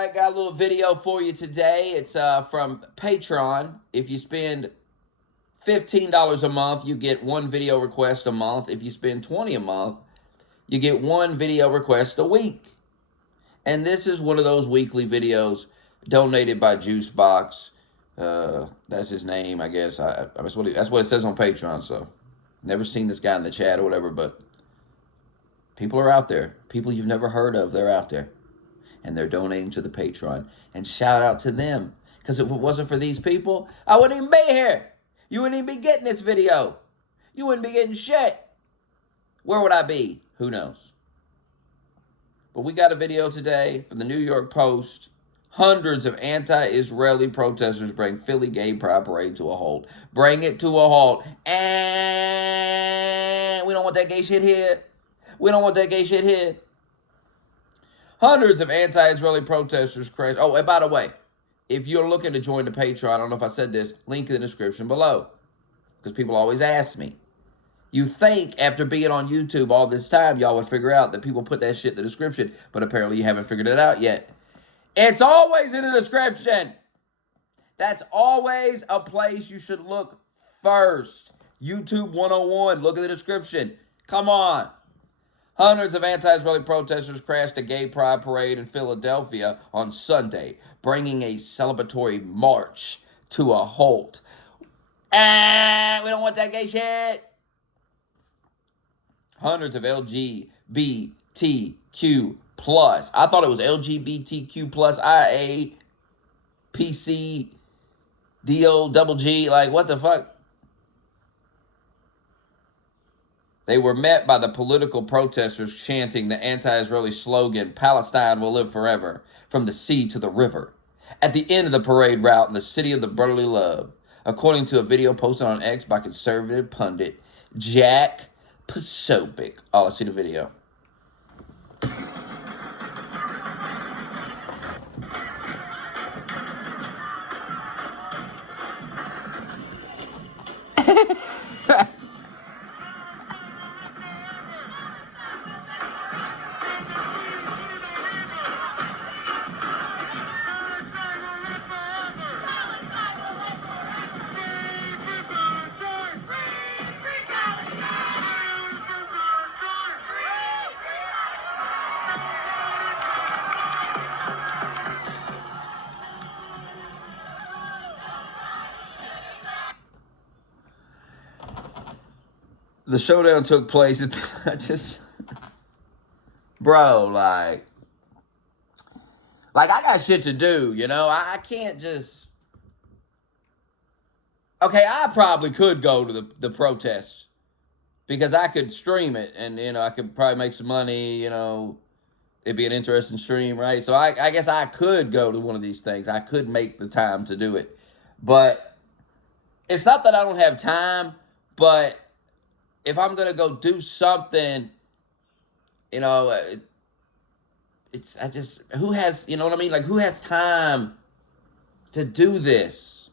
I got a little video for you today. It's from Patreon. If you spend $15 a month, you get one video request a month. If you spend $20 a month, you get one video request a week. And this is one of those weekly videos donated by Juicebox. That's his name, I guess. That's what it says on Patreon. So, never seen this guy in the chat or whatever, but people are out there. People you've never heard of, they're out there. And they're donating to the Patreon. And shout out to them. Because if it wasn't for these people, I wouldn't even be here. You wouldn't even be getting this video. You wouldn't be getting shit. Where would I be? Who knows? But we got a video today from the New York Post. Hundreds of anti-Israeli protesters bring Philly gay pride parade to a halt. Bring it to a halt. And we don't want that gay shit here. We don't want that gay shit here. Hundreds of anti-Israeli protesters crashed. Oh, and by the way, if you're looking to join the Patreon, I don't know if I said this, link in the description below. Because people always ask me. You think after being on YouTube all this time, y'all would figure out that people put that shit in the description, but apparently you haven't figured it out yet. It's always in the description. That's always a place you should look first. YouTube 101, look at the description. Come on. Hundreds of anti-Israeli protesters crashed a gay pride parade in Philadelphia on Sunday, bringing a celebratory march to a halt. We don't want that gay shit. Hundreds of LGBTQ plus. I thought it was LGBTQ plus IA, PC, DO, double G. Like, what the fuck? They were met by the political protesters chanting the anti-Israeli slogan, Palestine will live forever, from the sea to the river, at the end of the parade route in the city of the brotherly love, according to a video posted on X by conservative pundit Jack Posobiec. Oh, let's see the video. The showdown took place at bro, like I got shit to do, you know? I can't just, okay, I probably could go to the protests because I could stream it and, you know, I could probably make some money, you know, it'd be an interesting stream, right? So I guess I could go to one of these things. I could make the time to do it. But it's not that I don't have time, but if I'm going to go do something, you know, who has, you know what I mean? Like, who has time to do this?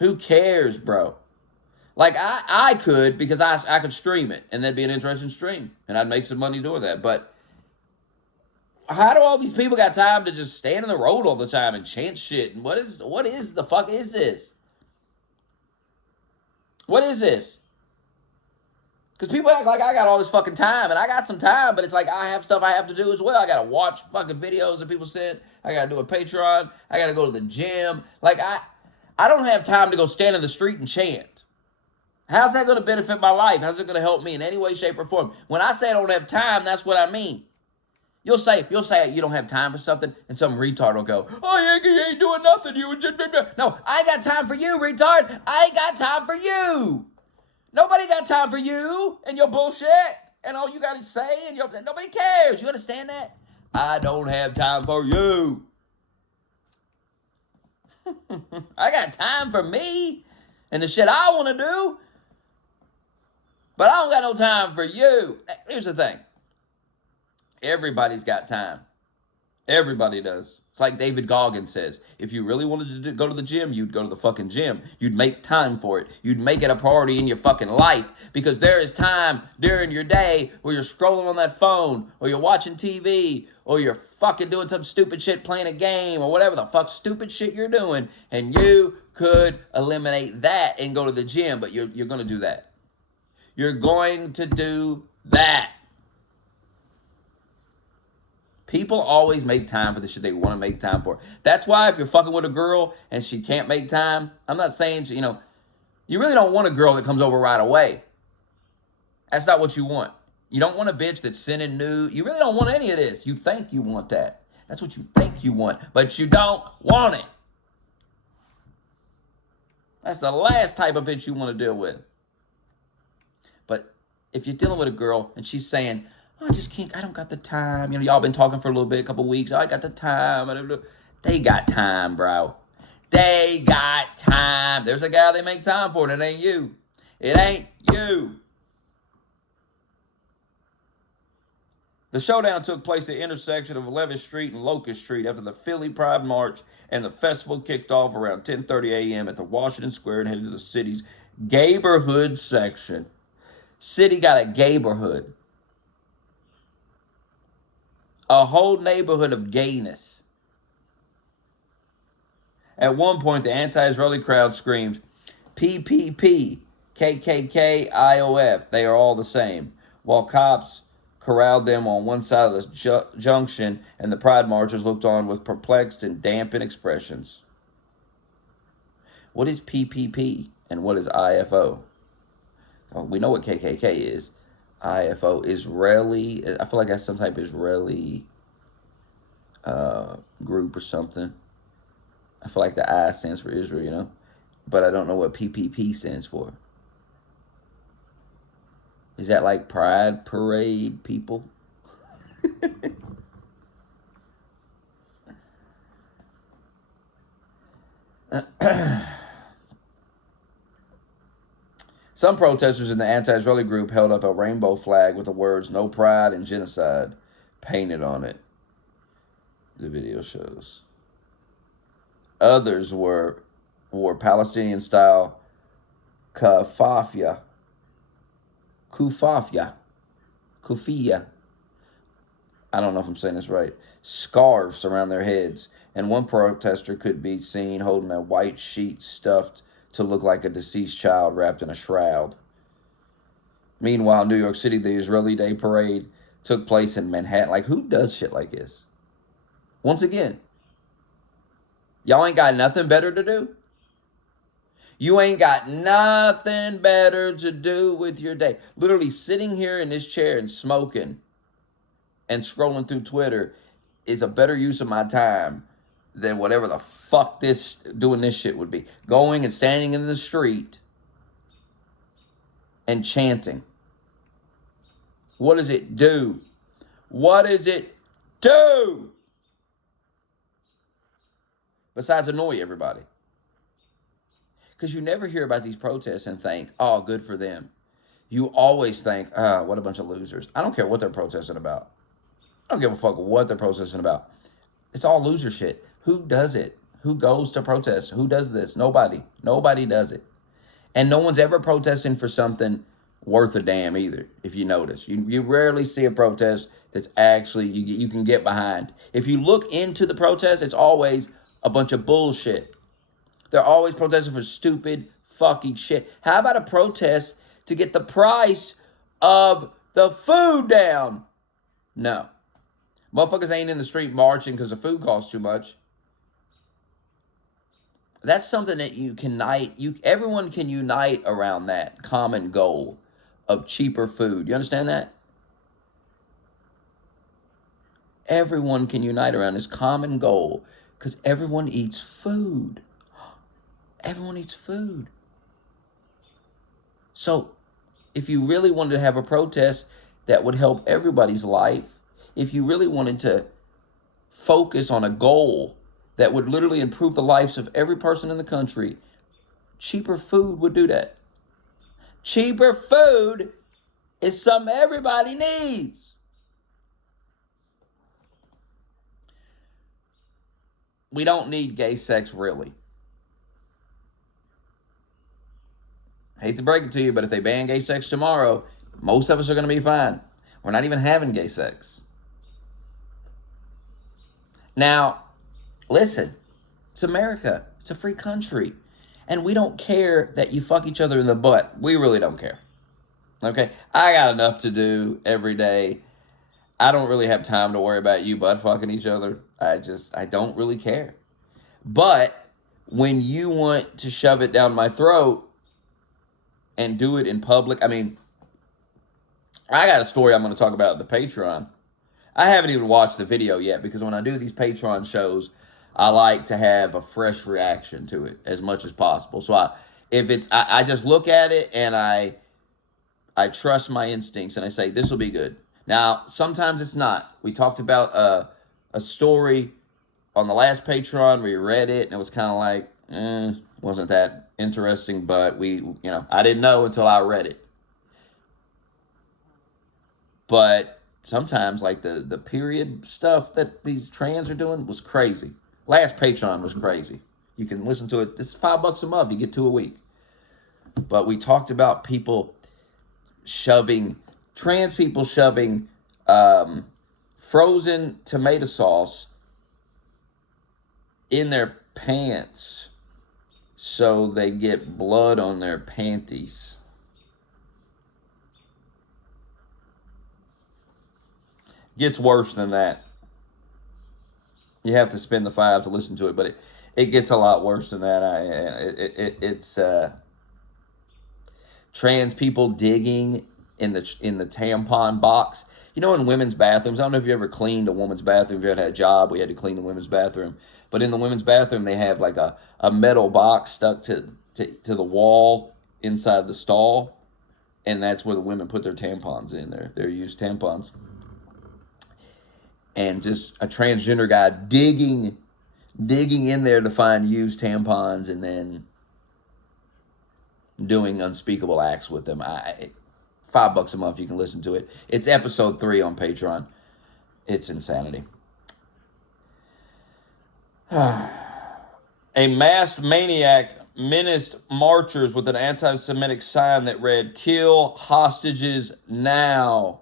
Who cares, bro? Like, I could, because I could stream it, and that'd be an interesting stream, and I'd make some money doing that. But how do all these people got time to just stand in the road all the time and chant shit? And what is the fuck is this? What is this? Because people act like I got all this fucking time, and I got some time, but it's like I have stuff I have to do as well. I got to watch fucking videos that people send. I got to do a Patreon. I got to go to the gym. Like, I don't have time to go stand in the street and chant. How's that going to benefit my life? How's it going to help me in any way, shape, or form? When I say I don't have time, that's what I mean. You'll say you don't have time for something, and some retard will go, oh, you ain't doing nothing. No, I got time for you, retard. I ain't got time for you. Nobody got time for you and your bullshit and all you got to say and nobody cares. You understand that? I don't have time for you. I got time for me and the shit I want to do, but I don't got no time for you. Here's the thing. Everybody's got time. Everybody does. It's like David Goggins says, if you really wanted to go to the gym, you'd go to the fucking gym. You'd make time for it. You'd make it a priority in your fucking life, because there is time during your day where you're scrolling on that phone, or you're watching TV, or you're fucking doing some stupid shit, playing a game, or whatever the fuck stupid shit you're doing, and you could eliminate that and go to the gym, but you're going to do that. You're going to do that. People always make time for the shit they want to make time for. That's why if you're fucking with a girl and she can't make time, I'm not saying, you really don't want a girl that comes over right away. That's not what you want. You don't want a bitch that's sending nude. You really don't want any of this. You think you want that. That's what you think you want, but you don't want it. That's the last type of bitch you want to deal with. But if you're dealing with a girl and she's saying, oh, I just can't, I don't got the time. Y'all been talking for a little bit, a couple weeks. Oh, I got the time. They got time, bro. They got time. There's a guy they make time for, and it ain't you. It ain't you. The showdown took place at the intersection of 11th Street and Locust Street after the Philly Pride March, and the festival kicked off around 10:30 a.m. at the Washington Square and headed to the city's gayborhood section. City got a gayborhood. A whole neighborhood of gayness. At one point, the anti-Israeli crowd screamed, PPP, KKK, IOF, they are all the same, while cops corralled them on one side of the junction, and the pride marchers looked on with perplexed and dampened expressions. What is PPP and what is IFO? Oh, we know what KKK is. IFO, Israeli, I feel like that's some type of Israeli group or something. I feel like the I stands for Israel, but I don't know what PPP stands for. Is that like Pride Parade people? Some protesters in the anti-Israeli group held up a rainbow flag with the words "No Pride" and "Genocide" painted on it. The video shows. Others wore Palestinian-style kufafia. I don't know if I'm saying this right. Scarves around their heads, and one protester could be seen holding a white sheet stuffed to look like a deceased child wrapped in a shroud. Meanwhile, in New York City, the Israeli Day Parade took place in Manhattan. Like, who does shit like this? Once again, y'all ain't got nothing better to do? You ain't got nothing better to do with your day. Literally sitting here in this chair and smoking and scrolling through Twitter is a better use of my time than whatever the fuck doing this shit would be. Going and standing in the street and chanting. What does it do? What does it do? Besides annoy everybody. Because you never hear about these protests and think, oh, good for them. You always think, what a bunch of losers. I don't care what they're protesting about. I don't give a fuck what they're protesting about. It's all loser shit. Who does it? Who goes to protest? Who does this? Nobody. Nobody does it. And no one's ever protesting for something worth a damn either, if you notice. You rarely see a protest that's actually you can get behind. If you look into the protest, it's always a bunch of bullshit. They're always protesting for stupid fucking shit. How about a protest to get the price of the food down? No. Motherfuckers ain't in the street marching because the food costs too much. That's something that everyone can unite around that common goal of cheaper food. You understand that? Everyone can unite around this common goal because everyone eats food. Everyone eats food. So if you really wanted to have a protest that would help everybody's life, if you really wanted to focus on a goal that would literally improve the lives of every person in the country, cheaper food would do that. Cheaper food is something everybody needs. we don't need gay sex, really. Hate to break it to you, but if they ban gay sex tomorrow, most of us are going to be fine. We're not even having gay sex. Now, listen, it's America. It's a free country. And we don't care that you fuck each other in the butt. We really don't care. Okay? I got enough to do every day. I don't really have time to worry about you butt fucking each other. I don't really care. But when you want to shove it down my throat and do it in public, I mean, I got a story I'm going to talk about at the Patreon. I haven't even watched the video yet because when I do these Patreon shows, I like to have a fresh reaction to it as much as possible. So I just look at it and I trust my instincts and I say this will be good. Now sometimes it's not. We talked about a story on the last Patreon. We read it and it was kind of like wasn't that interesting, but I didn't know until I read it. But sometimes, like the period stuff that these trans are doing was crazy. Last Patreon was crazy. You can listen to it. This is $5 a month. You get 2 a week. But we talked about trans people shoving frozen tomato sauce in their pants so they get blood on their panties. Gets worse than that. You have to spend the $5 to listen to it, but it gets a lot worse than that. It's trans people digging in the tampon box. You know, in women's bathrooms, I don't know if you ever cleaned a woman's bathroom. If you ever had a job, we had to clean the women's bathroom. But in the women's bathroom, they have like a metal box stuck to the wall inside the stall, and that's where the women put their tampons in, their used tampons. And just a transgender guy digging in there to find used tampons and then doing unspeakable acts with them. $5 a month, you can listen to it. It's episode 3 on Patreon. It's insanity. A masked maniac menaced marchers with an anti-Semitic sign that read, "Kill hostages now."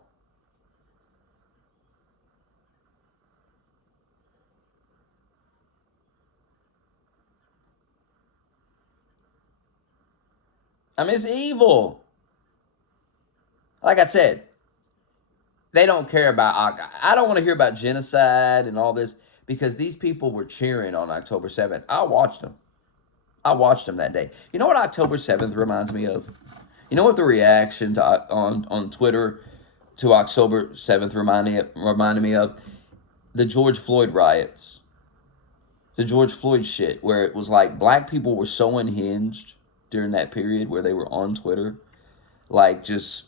I mean, it's evil. Like I said, they don't care about, I don't want to hear about genocide and all this because these people were cheering on October 7th. I watched them that day. You know what October 7th reminds me of? You know what the reaction to on Twitter to October 7th reminded me of? The George Floyd riots. The George Floyd shit, where it was like black people were so unhinged during that period where they were on Twitter, like just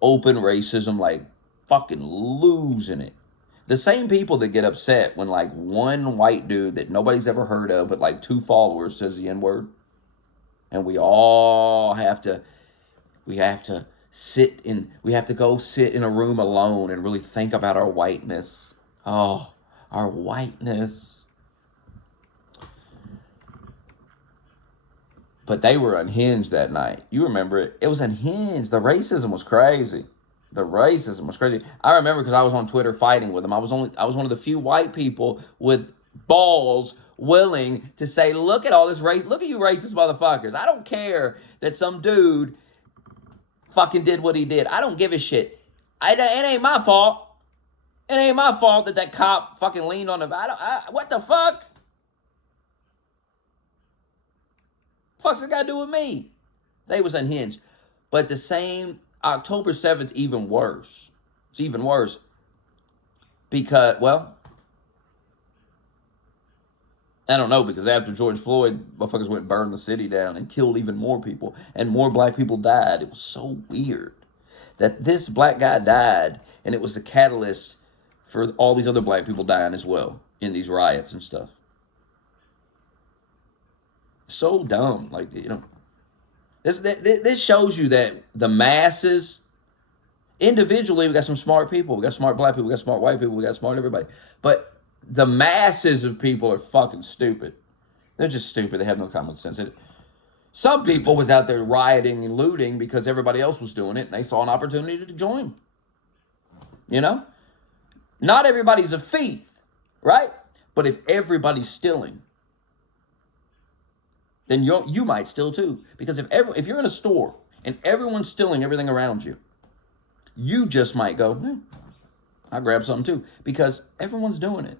open racism, like fucking losing it. The same people that get upset when like one white dude that nobody's ever heard of but like 2 followers says the N-word, and we have to go sit in a room alone and really think about our whiteness. Oh, our whiteness. But they were unhinged that night. You remember it. It was unhinged. The racism was crazy. I remember because I was on Twitter fighting with them. I was one of the few white people with balls willing to say, look at all this race. Look at you racist motherfuckers. I don't care that some dude fucking did what he did. I don't give a shit. It ain't my fault. It ain't my fault that cop fucking leaned on him. What the fuck? Fuck's it got to do with me? They was unhinged. But the same, October 7th, even worse. It's even worse. Because, well, I don't know, because after George Floyd, motherfuckers went and burned the city down and killed even more people. And more black people died. It was so weird that this black guy died, and it was the catalyst for all these other black people dying as well in these riots and stuff. So dumb. Like, this shows you that the masses, individually, we got some smart people. We got smart black people. We got smart white people. We got smart everybody. But The masses of people are fucking stupid. They're just stupid. They have no common sense. Some people was out there rioting and looting because everybody else was doing it, and they saw an opportunity to join. You know? Not everybody's a thief, right? But if everybody's stealing, then you might steal too. Because if you're in a store and everyone's stealing everything around you, you just might go, I'll grab something too. Because everyone's doing it.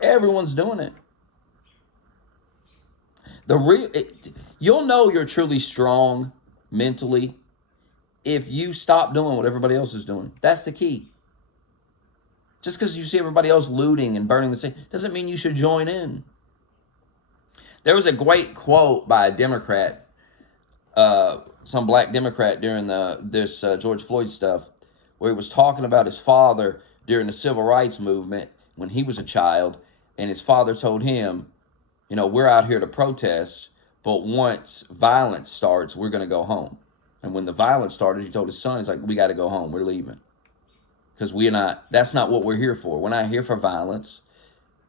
Everyone's doing it. You'll know you're truly strong mentally if you stop doing what everybody else is doing. That's the key. Just because you see everybody else looting and burning the city doesn't mean you should join in. There was a great quote by a Democrat, some black Democrat during this George Floyd stuff, where he was talking about his father during the civil rights movement when he was a child, and his father told him, we're out here to protest, but once violence starts, we're going to go home. And when the violence started, he told his son, he's like, we got to go home. We're leaving. Because that's not what we're here for. We're not here for violence,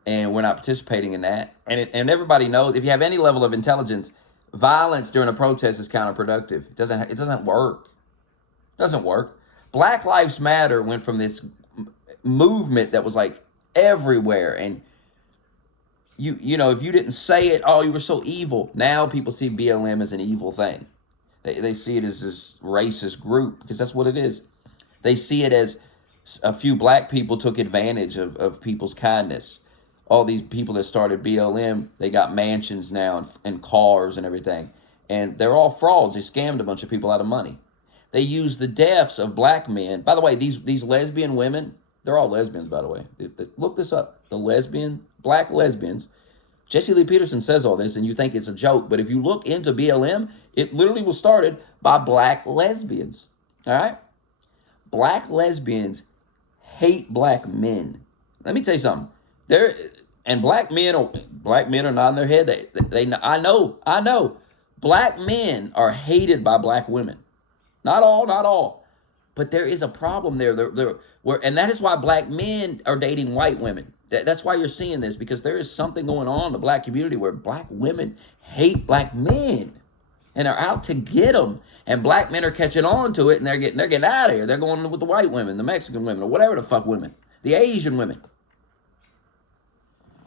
and we're not participating in that. And everybody knows, if you have any level of intelligence, violence during a protest is counterproductive. It doesn't work. It doesn't work. Black Lives Matter went from this movement that was like everywhere, and if you didn't say it, oh, you were so evil. Now people see BLM as an evil thing. They see it as this racist group, because that's what it is. They see it as a few black people took advantage of people's kindness. All these people that started BLM, they got mansions now and cars and everything. And they're all frauds. They scammed a bunch of people out of money. They use the deaths of black men. By the way, these lesbian women, they're all lesbians, by the way. Look this up. Black lesbians. Jesse Lee Peterson says all this, and you think it's a joke. But if you look into BLM, it literally was started by black lesbians. All right? Black lesbians hate black men. Let me tell you something. Black men are nodding their head. I know. Black men are hated by black women. Not all. But there is a problem there. And that is why black men are dating white women. That's why you're seeing this, because there is something going on in the black community where black women hate black men and are out to get them. And black men are catching on to it, and they're getting out of here. They're going with the white women, the Mexican women, or whatever the fuck women, the Asian women,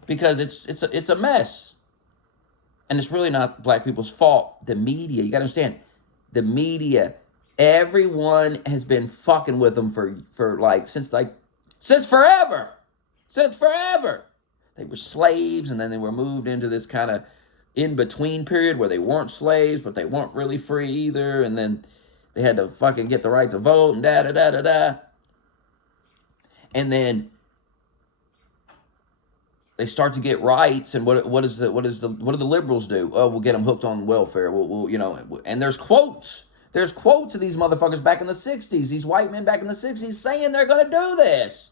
because it's a mess, and it's really not black people's fault. The media, you got to understand, the media, everyone has been fucking with them since forever. Since forever. They were slaves, and then they were moved into this kind of in-between period where they weren't slaves, but they weren't really free either, and then they had to fucking get the right to vote, and da-da-da-da-da. And then they start to get rights, and what do the liberals do? Oh, we'll get them hooked on welfare. And there's quotes. There's quotes of these motherfuckers back in the 60s, these white men back in the 60s saying they're going to do this.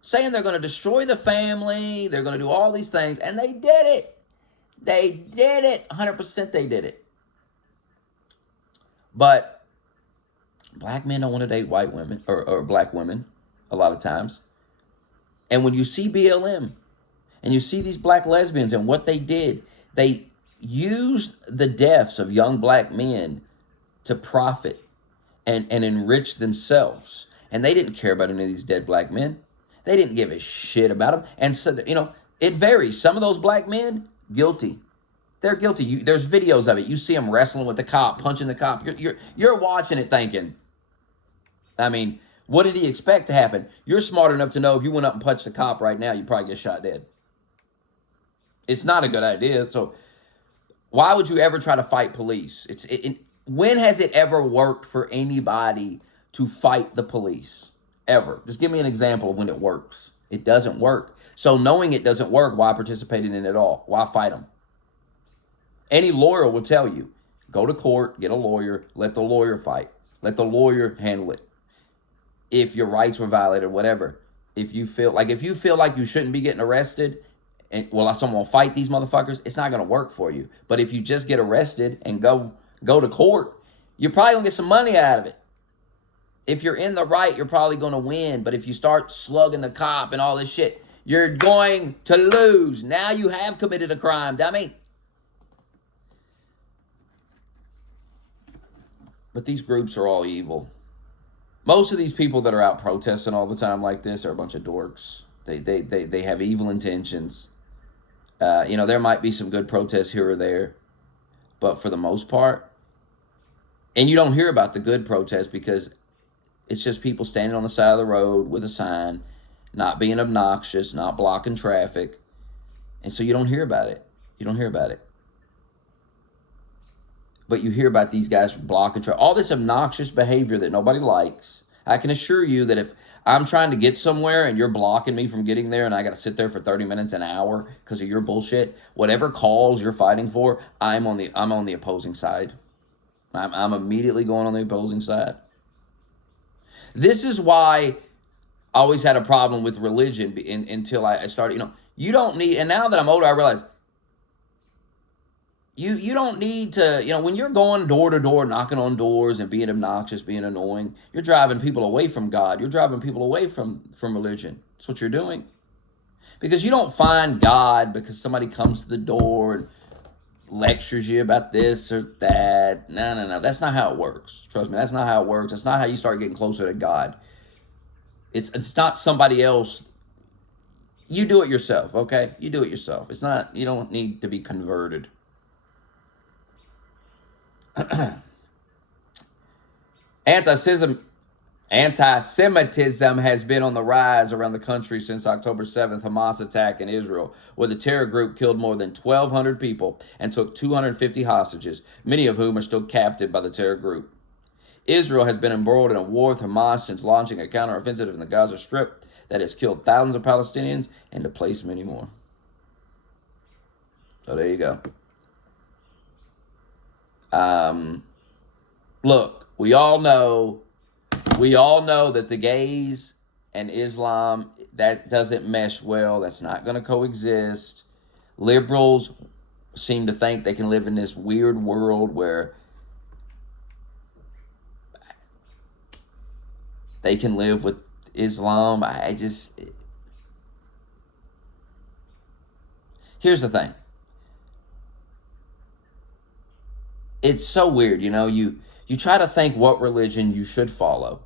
Saying they're going to destroy the family, they're going to do all these things, and they did it. They did it. 100% they did it. But black men don't want to date white women or black women a lot of times. And when you see BLM and you see these black lesbians and what they did, they used the deaths of young black men to profit and enrich themselves. And they didn't care about any of these dead black men. They didn't give a shit about them. And so, it varies. Some of those black men, guilty. They're guilty. There's videos of it. You see them wrestling with the cop, punching the cop. You're watching it thinking, I mean, what did he expect to happen? You're smart enough to know if you went up and punched the cop right now, you'd probably get shot dead. It's not a good idea. So why would you ever try to fight police? When has it ever worked for anybody to fight the police? Ever. Just give me an example of when it works. It doesn't work. So knowing it doesn't work, why participate in it at all? Why fight them? Any lawyer will tell you, go to court, get a lawyer, let the lawyer fight. Let the lawyer handle it. If your rights were violated, whatever. If you feel like you shouldn't be getting arrested, and someone will fight these motherfuckers, it's not going to work for you. But if you just get arrested and go to court, you're probably going to get some money out of it. If you're in the right, you're probably going to win. But if you start slugging the cop and all this shit, You're going to lose. Now you have committed a crime, dummy. But these groups are all evil. Most of these people that are out protesting all the time like this are a bunch of dorks. They have evil intentions. There might be some good protests here or there, but for the most part, and you don't hear about the good protests because it's just people standing on the side of the road with a sign, not being obnoxious, not blocking traffic, and so you don't hear about it. You don't hear about it. But you hear about these guys blocking traffic, all this obnoxious behavior that nobody likes. I can assure you that if I'm trying to get somewhere and you're blocking me from getting there and I got to sit there for 30 minutes, an hour because of your bullshit, whatever cause you're fighting for, I'm on the opposing side. I'm immediately going on the opposing side. This is why I always had a problem with religion until I started, you don't need, and now that I'm older, I realize you don't need to, when you're going door to door, knocking on doors and being obnoxious, being annoying, you're driving people away from God. You're driving people away from religion. That's what you're doing. Because you don't find God because somebody comes to the door and lectures you about this or that. No. That's not how it works. Trust me, that's not how it works. That's not how you start getting closer to God. It's not somebody else. You do it yourself, okay? You do it yourself. It's not, you don't need to be converted. Anti-Semitism has been on the rise around the country since October 7th Hamas attack in Israel, where the terror group killed more than 1,200 people and took 250 hostages, many of whom are still captive by the terror group. Israel has been embroiled in a war with Hamas since launching a counteroffensive in the Gaza Strip that has killed thousands of Palestinians and displaced many more. So there you go. Look, we all know that the gays and Islam, that doesn't mesh well. That's not going to coexist. Liberals seem to think they can live in this weird world where they can live with Islam. Here's the thing. It's so weird, you try to think what religion you should follow.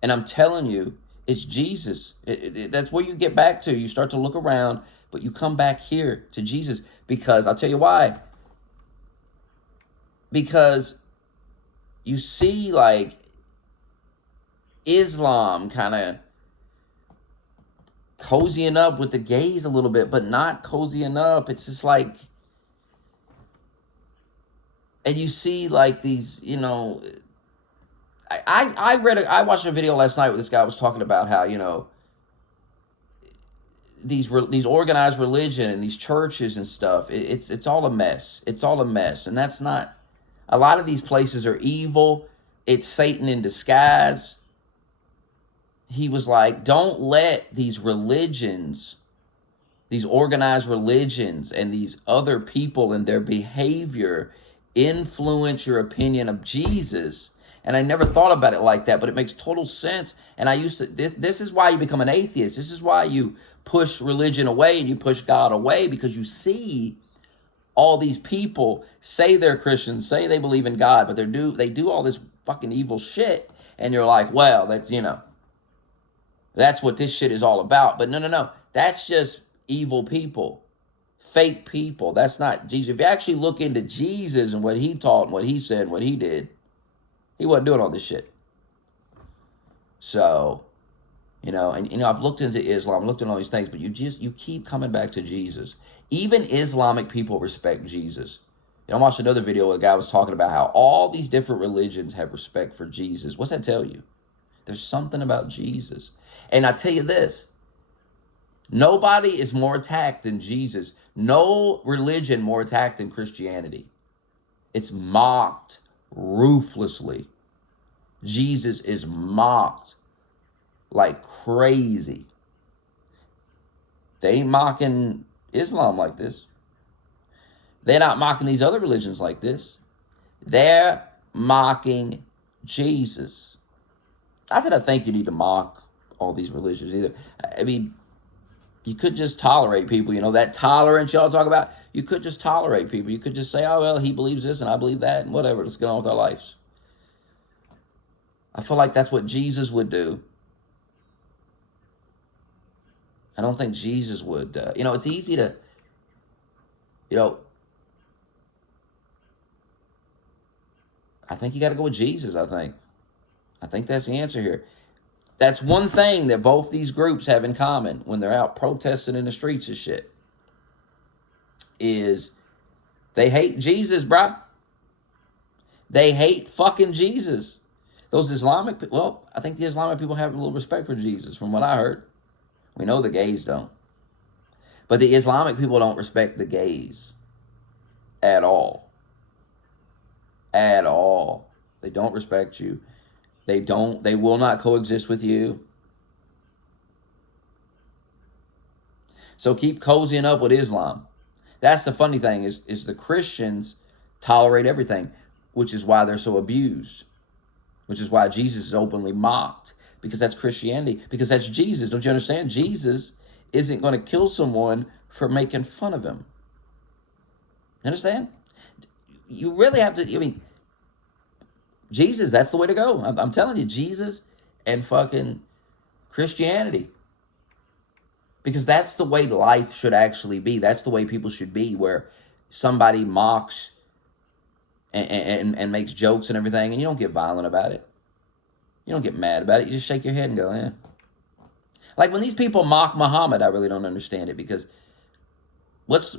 And I'm telling you, it's Jesus. That's where you get back to. You start to look around, but you come back here to Jesus because I'll tell you why. Because you see like Islam kind of cozying up with the gays a little bit, but not cozying up. It's just like, and you see like these, I watched a video last night where this guy was talking about how, these organized religion and these churches and stuff, it's all a mess. It's all a mess. And that's not, a lot of these places are evil. It's Satan in disguise. He was like, don't let these religions, these organized religions and these other people and their behavior influence your opinion of Jesus. And I never thought about it like that, but it makes total sense. And this is why you become an atheist. This is why you push religion away and you push God away, because you see all these people say they're Christians, say they believe in God, but they do all this fucking evil shit. And you're like, well, that's what this shit is all about. But no. That's just evil people. Fake people. That's not Jesus. If you actually look into Jesus and what he taught and what he said and what he did, he wasn't doing all this shit. So, I've looked into Islam, looked into all these things, but you keep coming back to Jesus. Even Islamic people respect Jesus. I watched another video where a guy was talking about how all these different religions have respect for Jesus. What's that tell you? There's something about Jesus. And I tell you this, nobody is more attacked than Jesus. No religion more attacked than Christianity. It's mocked ruthlessly. Jesus is mocked like crazy. They ain't mocking Islam like this. They're not mocking these other religions like this. They're mocking Jesus. Not that I think you need to mock all these religions either. I mean, You could just tolerate people. That tolerance y'all talk about, you could just tolerate people. You could just say, oh, well, he believes this and I believe that and whatever. Let's get on with our lives. I feel like that's what Jesus would do. I don't think Jesus would. It's easy to, I think you got to go with Jesus, I think that's the answer here. That's one thing that both these groups have in common when they're out protesting in the streets and shit, is they hate Jesus, bruh. They hate fucking Jesus. Those Islamic, well, I think the Islamic people have a little respect for Jesus, from what I heard. We know the gays don't. But the Islamic people don't respect the gays at all. At all. They don't respect you. They will not coexist with you. So keep cozying up with Islam. That's the funny thing, is the Christians tolerate everything, which is why they're so abused, which is why Jesus is openly mocked, because that's Christianity, because that's Jesus. Don't you understand? Jesus isn't going to kill someone for making fun of him. You understand? You really have to, Jesus, that's the way to go. I'm telling you, Jesus and fucking Christianity. Because that's the way life should actually be. That's the way people should be, where somebody mocks and makes jokes and everything, and you don't get violent about it. You don't get mad about it. You just shake your head and go, eh. Like when these people mock Muhammad, I really don't understand it, because what's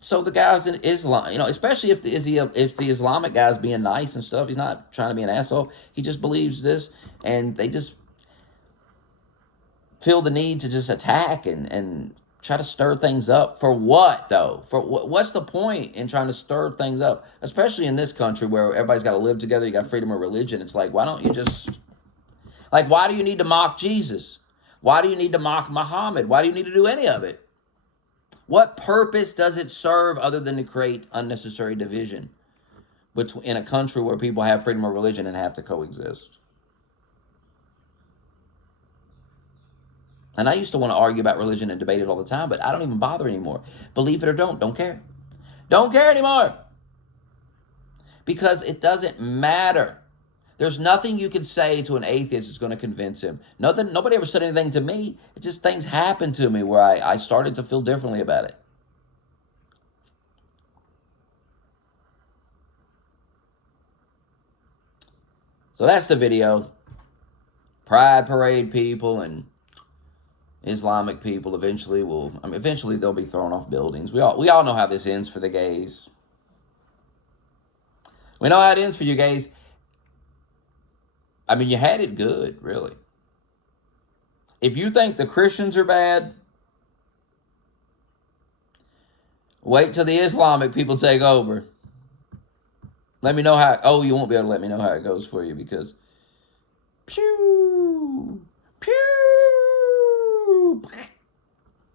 so the guys in Islam, especially if the Islamic guy's being nice and stuff, he's not trying to be an asshole. He just believes this, and they just feel the need to just attack and try to stir things up. For what, though? For what's the point in trying to stir things up, especially in this country where everybody's got to live together, you got freedom of religion? It's like, why don't you just, like, why do you need to mock Jesus? Why do you need to mock Muhammad? Why do you need to do any of it? What purpose does it serve other than to create unnecessary division in a country where people have freedom of religion and have to coexist? And I used to want to argue about religion and debate it all the time, but I don't even bother anymore. Believe it or don't care. Don't care anymore. Because it doesn't matter. There's nothing you can say to an atheist that's going to convince him. Nobody ever said anything to me. It just, things happened to me where I started to feel differently about it. So that's the video. Pride Parade people and Islamic people eventually they'll be thrown off buildings. We all know how this ends for the gays. We know how it ends for you gays. You had it good, really. If you think the Christians are bad, wait till the Islamic people take over. Let me know how. Oh, you won't be able to let me know how it goes for you, because pew, pew,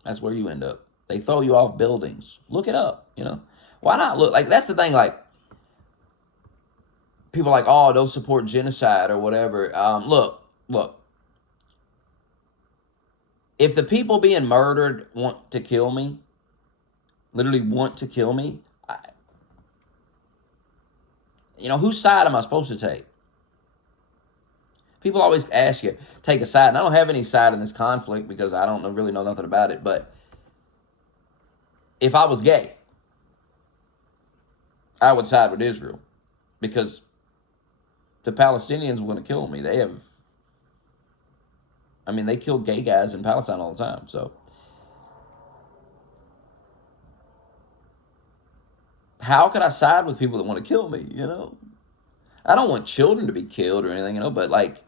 that's where you end up. They throw you off buildings. Look it up, Why not look? Like, that's the thing, like, people are like, oh, don't support genocide or whatever. Look. If the people being murdered want to kill me, literally want to kill me, whose side am I supposed to take? People always ask you, take a side. And I don't have any side in this conflict because I don't really know nothing about it. But if I was gay, I would side with Israel, because the Palestinians want to kill me. They kill gay guys in Palestine all the time. So how could I side with people that want to kill me, I don't want children to be killed or anything, but like,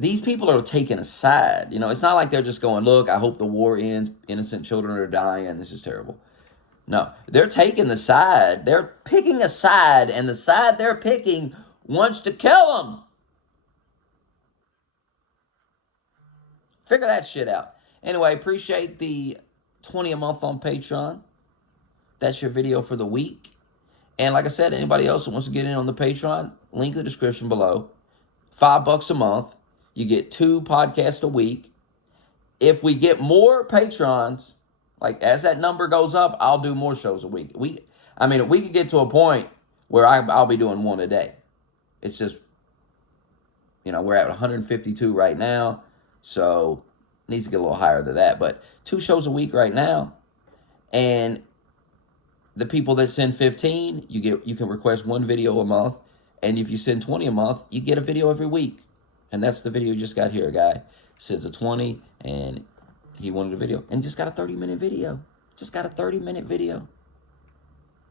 these people are taking a side. It's not like they're just going, look, I hope the war ends. Innocent children are dying. This is terrible. No, they're taking the side. They're picking a side, and the side they're picking wants to kill them. Figure that shit out. Anyway, appreciate the 20 a month on Patreon. That's your video for the week. And like I said, anybody else who wants to get in on the Patreon, link in the description below. $5 a month. you get 2 podcasts a week. If we get more patrons, like as that number goes up, I'll do more shows a week. We could get to a point where I'll be doing 1 a day. It's just, we're at 152 right now, so it needs to get a little higher than that. But 2 shows a week right now, and the people that send 15, you can request 1 video a month, and if you send 20 a month, you get a video every week. And that's the video you just got here. A guy sends a 20, and he wanted a video, and just got a 30-minute video. Just got a 30-minute video.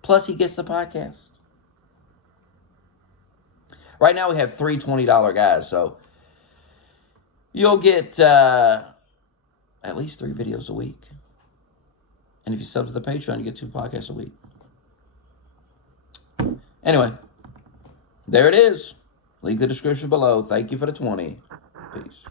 Plus, he gets the podcast. Right now, we have 3 $20 guys, so you'll get at least 3 videos a week. And if you sub to the Patreon, you get 2 podcasts a week. Anyway, there it is. Link in the description below. Thank you for the 20. Peace.